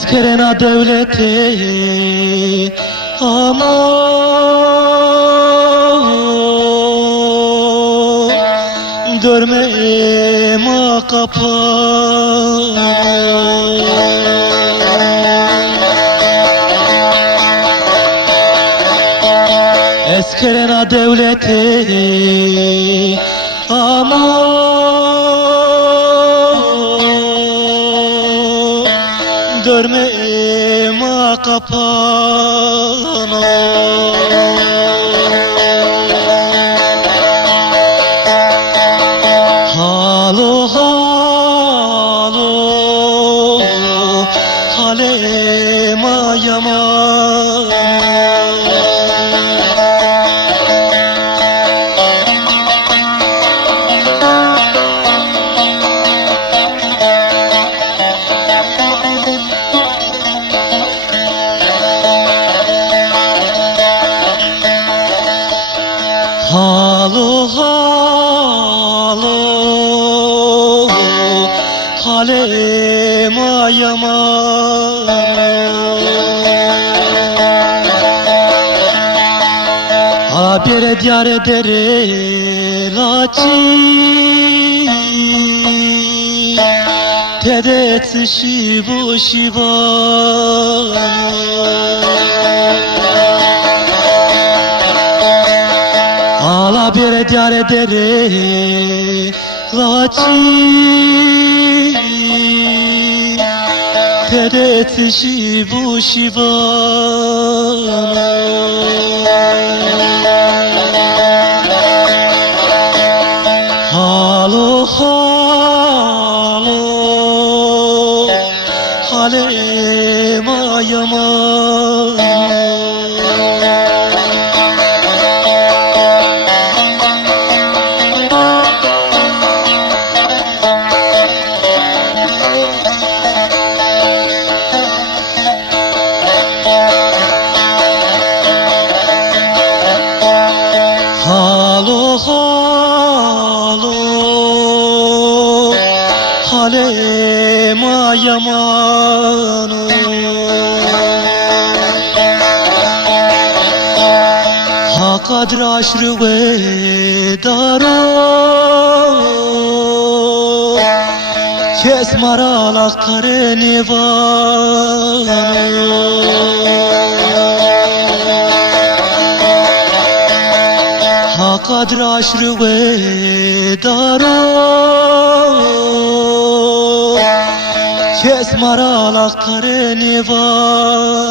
Eskerena devleti aman dörme kapan. Eskerena devleti aman dörme kapan. Halo halo halema yaman. Halo halo halema yaman. Habire diyar edere laçi tedetsi şibu şiban. Ala bir diyar edere laçi tedetsi şibu şiban. Halo halo halema yaman. Halo halo halema yaman. Ha kadr aşrı ve daro kes maralak kareni var. Ha kadr aşrı ve daro kes maralak kareni var.